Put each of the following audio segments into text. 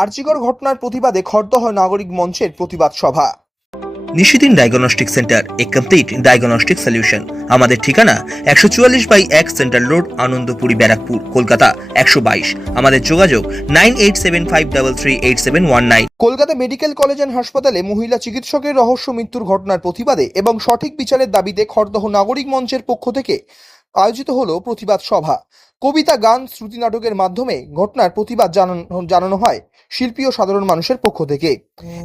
আরজিকর ঘটনার প্রতিবাদে খড়দহ নাগরিক মঞ্চের প্রতিবাদ সভা। নিশিদিন ডায়াগনস্টিক সেন্টার, এ কমপ্লিট ডায়াগনস্টিক সলিউশন। আমাদের ঠিকানা 144/1 সেন্ট্রাল রোড, আনন্দপুরি, ব্যারাকপুর, কলকাতা 122। আমাদের যোগাযোগ 9875338719। কলকাতা মেডিকেল কলেজ অ্যান্ড হাসপাতালে মহিলা চিকিৎসকের রহস্য মৃত্যুর ঘটনার প্রতিবাদে এবং সঠিক বিচারের দাবিতে খড়দহ নাগরিক মঞ্চের পক্ষ থেকে আয়োজিত হলো প্রতিবাদ সভা। কবিতা, গান, শ্রুতি নাটকের মাধ্যমে ঘটনার প্রতিবাদ জানানো হয় শিল্পী ও সাধারণ মানুষের পক্ষ থেকে।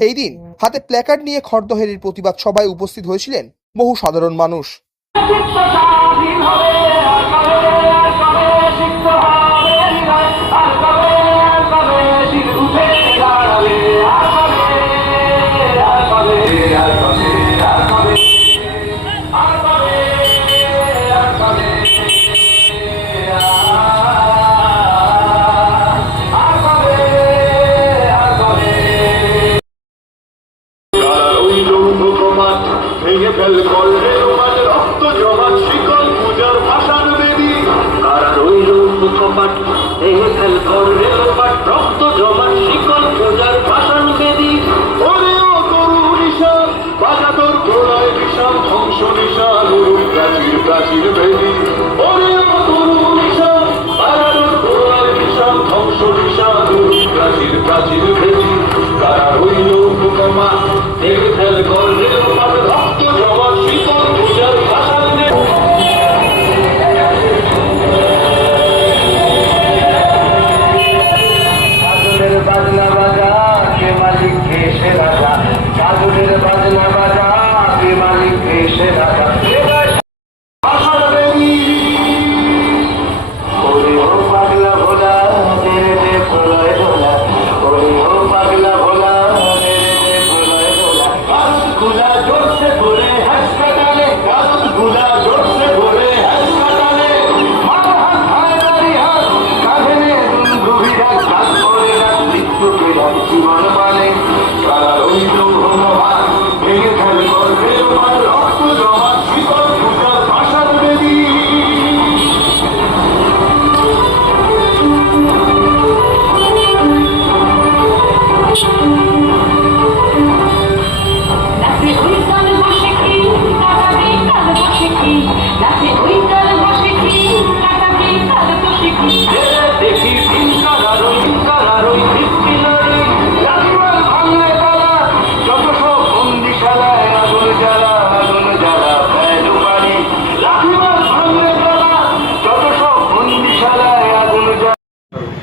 এই দিন হাতে প্ল্যাকার্ড নিয়ে খড়দহের এই প্রতিবাদ সভায় উপস্থিত হয়েছিলেন বহু সাধারণ মানুষ।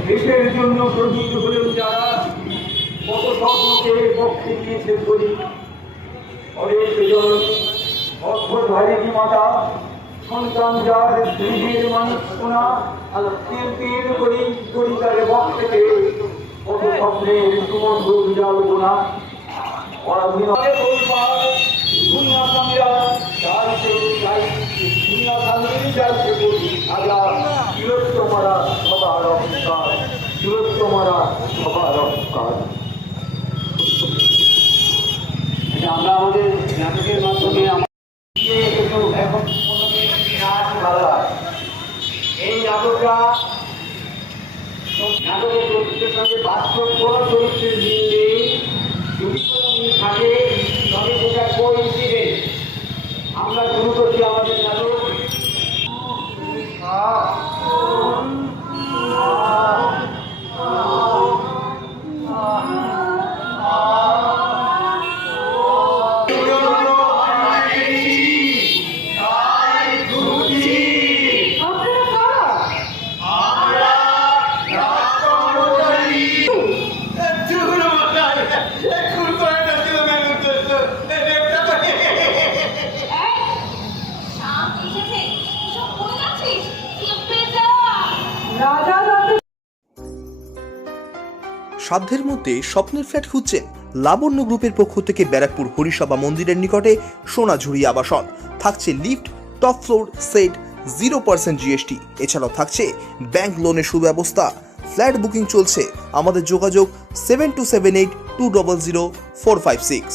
দেশের জন্য শহীদ হলেন যারা, কত স্বপ্নকে পক্ষে নিয়েছে করি। অনেক জন অদ্ভুত ভারী মাতা সন্তান যার গৃহের মানুষ শোনা তিল তিল করি করি তার বক্ষ থেকে কত স্বপ্নের সুমধুর বিজাল গোনা। দুনিয়া কামিয়া যাইছে যাই, দুনিয়া কামিয়ে যাইছে করি আল্লাহ চিরোত্তমারা সবার অহংকার, চিরোত্তমারা সবার অহংকার। আমরা আমাদের নাটকের মাধ্যমে এখন এই নাটকটা নাটকের চরিত্রের সঙ্গে বাস্তব কোনো চরিত্রের মিল নেই। যদি কোনো মিল থাকে তবে সেটা কোইন্সিডেন্স। আমরা শুরু করছি আমাদের নাটক। সাধ্যের মধ্যে স্বপ্নের ফ্ল্যাট খুঁজছেন? লাবণ্য গ্রুপের পক্ষ থেকে ব্যারাকপুর হরিসভা মন্দিরের নিকটে সোনাঝুরি আবাসন। থাকছে lift, top floor, set, 0% GST। এছাড়াও থাকছে ব্যাংক লোনের সুব্যবস্থা। ফ্ল্যাট বুকিং চলছে। আমাদের যোগাযোগ 7278200456।